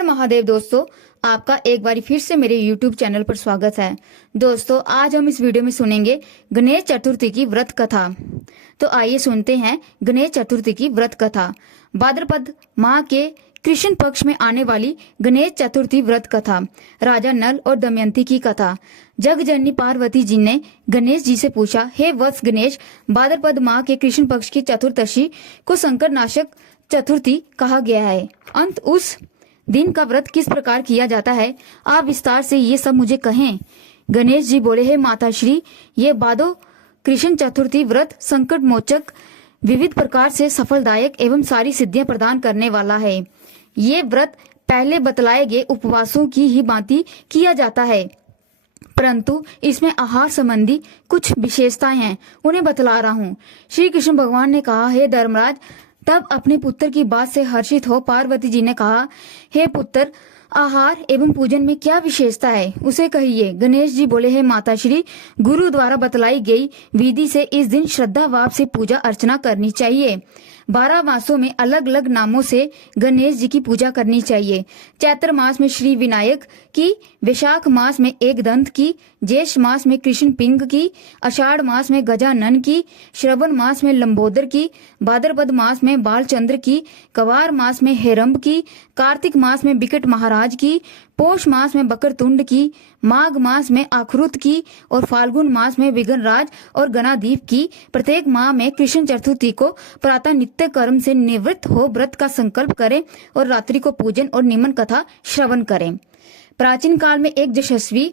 हर महादेव दोस्तों, आपका एक बारी फिर से मेरे YouTube चैनल पर स्वागत है। दोस्तों, आज हम इस वीडियो में सुनेंगे गणेश चतुर्थी की व्रत कथा। तो आइए सुनते हैं गणेश चतुर्थी की व्रत कथा। भाद्रपद माह के कृष्ण पक्ष में आने वाली गणेश चतुर्थी व्रत कथा। राजा नल और दमयंती की कथा। जगजननी पार्वती जी ने गणेश जी से पूछा, हे वत्स गणेश, भाद्रपद माह के कृष्ण पक्ष की चतुर्दशी को संकट नाशक चतुर्थी कहा गया है। अंत उस दिन का व्रत किस प्रकार किया जाता है, आप विस्तार से ये सब मुझे कहें। गणेश जी बोले, हे माता श्री, ये भादो कृष्ण चतुर्थी व्रत संकट मोचक, विविध प्रकार से सफलदायक एवं सारी सिद्धियां प्रदान करने वाला है। ये व्रत पहले बतलाए गए उपवासों की ही भांति किया जाता है, परंतु इसमें आहार संबंधी कुछ विशेषताएं हैं, उन्हें बतला रहा हूँ। श्री कृष्ण भगवान ने कहा, हे धर्मराज, तब अपने पुत्र की बात से हर्षित हो पार्वती जी ने कहा, हे पुत्र, आहार एवं पूजन में क्या विशेषता है, उसे कहिए। गणेश जी बोले, हे माता श्री, गुरु द्वारा बतलाई गई विधि से इस दिन श्रद्धा भाव से पूजा अर्चना करनी चाहिए। 12 मासों में अलग अलग नामों से गणेश जी की पूजा करनी चाहिए। चैत्र मास में श्री विनायक की, वैशाख मास में एक दंत की, ज्येष्ठ मास में कृष्ण पिंग की, आषाढ़ मास में गजानन की, श्रवण मास में लंबोदर की, भाद्रपद मास में बालचंद्र की, कवार मास में हेरंब की, कार्तिक मास में बिकट महाराज की, पौष मास में बकरतुंड की, माघ मास में आखरुत की और फाल्गुन मास में विघ्नराज और गणादीप की। प्रत्येक माह में कृष्ण चतुर्थी को प्रातः नित्य कर्म से निवृत्त हो व्रत का संकल्प करें और रात्रि को पूजन और निमन कथा श्रवण करें। प्राचीन काल में एक यशस्वी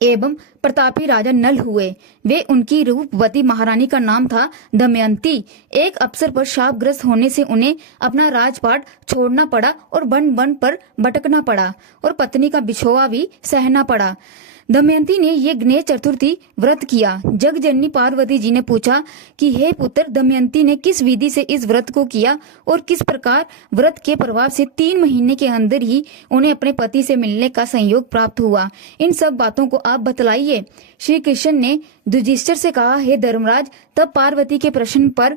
एवं प्रतापी राजा नल हुए। वे उनकी रूपवती महारानी का नाम था दमयंती। एक अवसर पर शापग्रस्त होने से उन्हें अपना राजपाट छोड़ना पड़ा और वन वन पर भटकना पड़ा और पत्नी का बिछोवा भी सहना पड़ा। दमयंती ने ये गणेश चतुर्थी व्रत किया। जगजननी पार्वती जी ने पूछा कि हे पुत्र, दमयंती ने किस विधि से इस व्रत को किया और किस प्रकार व्रत के प्रभाव से 3 महीने के अंदर ही उन्हें अपने पति से मिलने का संयोग प्राप्त हुआ। इन सब बातों को आप बतलाइए। श्री कृष्ण ने युधिष्ठिर से कहा, हे धर्मराज, तब पार्वती के प्रश्न पर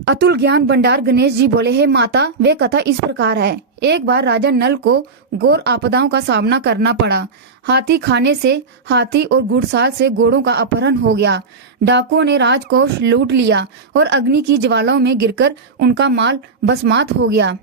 अतुल ज्ञान भंडार गणेश जी बोले, हे माता, वे कथा इस प्रकार है। एक बार राजा नल को घोर आपदाओं का सामना करना पड़ा। हाथी खाने से हाथी और घुड़साल से घोड़ों का अपहरण हो गया। डाकुओं ने राजकोष लूट लिया और अग्नि की ज्वालाओं में गिरकर उनका माल भस्मात हो गया।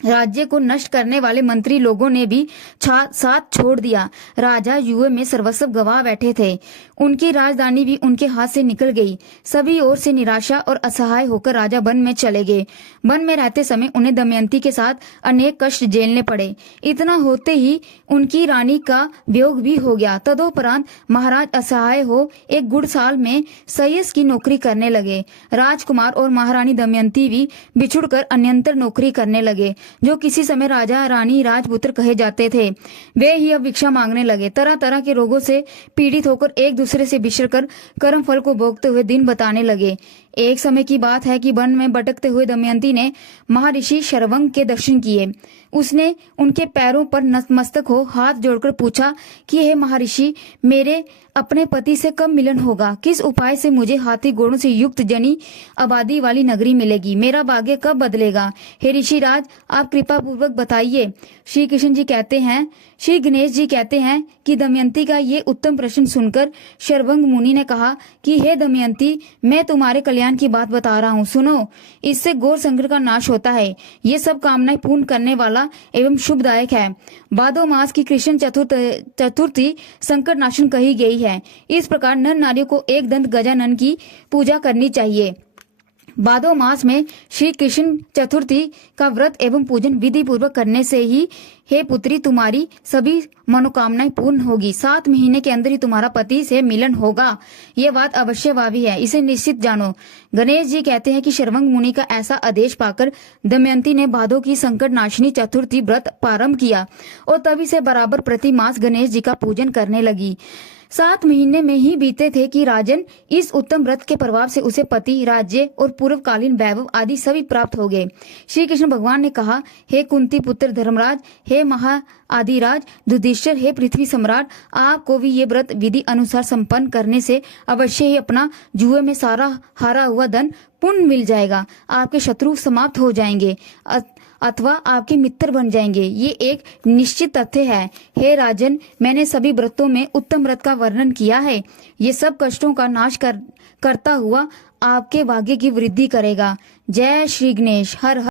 राज्य को नष्ट करने वाले मंत्री लोगों ने भी साथ छोड़ दिया। राजा युए में सर्वस्व गवा बैठे थे। उनकी राजधानी भी उनके हाथ से निकल गई। सभी ओर से निराशा और असहाय होकर राजा वन में चले गए। वन में रहते समय उन्हें दमयंती के साथ अनेक कष्ट झेलने पड़े। इतना होते ही उनकी रानी का वियोग भी हो गया। तदोपरांत महाराज असहाय हो एक गुड़साल में सयस की नौकरी करने लगे। राजकुमार और महारानी दमयंती भी बिछुड़कर अन्यंतर नौकरी करने लगे। जो किसी समय राजा, रानी, राजपुत्र कहे जाते थे, वे ही अब भिक्षा मांगने लगे। तरह तरह के रोगों से पीड़ित होकर एक दूसरे से बिछड़कर कर्म फल को भोगते हुए दिन बताने लगे। एक समय की बात है कि वन में भटकते हुए दमयंती ने महर्षि शरवंग के दर्शन किए। उसने उनके पैरों पर नतमस्तक हो हाथ जोड़कर पूछा कि हे महर्षि, मेरे अपने पति से कब मिलन होगा? किस उपाय से मुझे हाथी घोड़ों से युक्त जनी आबादी वाली नगरी मिलेगी? मेरा भाग्य कब बदलेगा? हे ऋषिराज, आप कृपा पूर्वक बताइए। श्री कृष्ण जी कहते हैं, श्री गणेश जी कहते हैं कि दमयंती का ये उत्तम प्रश्न सुनकर शरवंग मुनि ने कहा कि हे दमयंती, मैं तुम्हारे कल्याण की बात बता रहा हूँ, सुनो। इससे घोर संकट का नाश होता है। ये सब कामनाएं पूर्ण करने वाला एवं शुभदायक है। भादो मास की कृष्ण चतुर्थी संकट नाशन कही गई है। इस प्रकार नर नारियों को एक दंत गजानन की पूजा करनी चाहिए। भादो मास में श्री कृष्ण चतुर्थी का व्रत एवं पूजन विधि पूर्वक करने से ही हे पुत्री, तुम्हारी सभी मनोकामनाएं पूर्ण होगी। 7 महीने के अंदर ही तुम्हारा पति से मिलन होगा। ये बात अवश्यभावी है, इसे निश्चित जानो। गणेश जी कहते हैं कि शरवंग मुनि का ऐसा आदेश पाकर दमयंती ने भादो की संकट नाशिनी चतुर्थी व्रत प्रारंभ किया और तभी से बराबर प्रति मास गणेश जी का पूजन करने लगी। 7 महीने में ही बीते थे कि राजन, इस उत्तम व्रत के प्रभाव से उसे पति, राज्य और पूर्वकालीन वैभव आदि सभी प्राप्त हो गए। श्री कृष्ण भगवान ने कहा, हे कुंती पुत्र धर्मराज, हे महा आदिराज युधिष्ठिर, हे पृथ्वी सम्राट, आपको भी ये व्रत विधि अनुसार संपन्न करने से अवश्य ही अपना जुए में सारा हारा हुआ धन पुण्य मिल जाएगा। आपके शत्रु समाप्त हो जाएंगे। अथवा आपके मित्र बन जाएंगे। ये एक निश्चित तथ्य है। हे राजन, मैंने सभी व्रतों में उत्तम व्रत का वर्णन किया है। ये सब कष्टों का नाश करता हुआ आपके भाग्य की वृद्धि करेगा। जय श्री गणेश। हर हर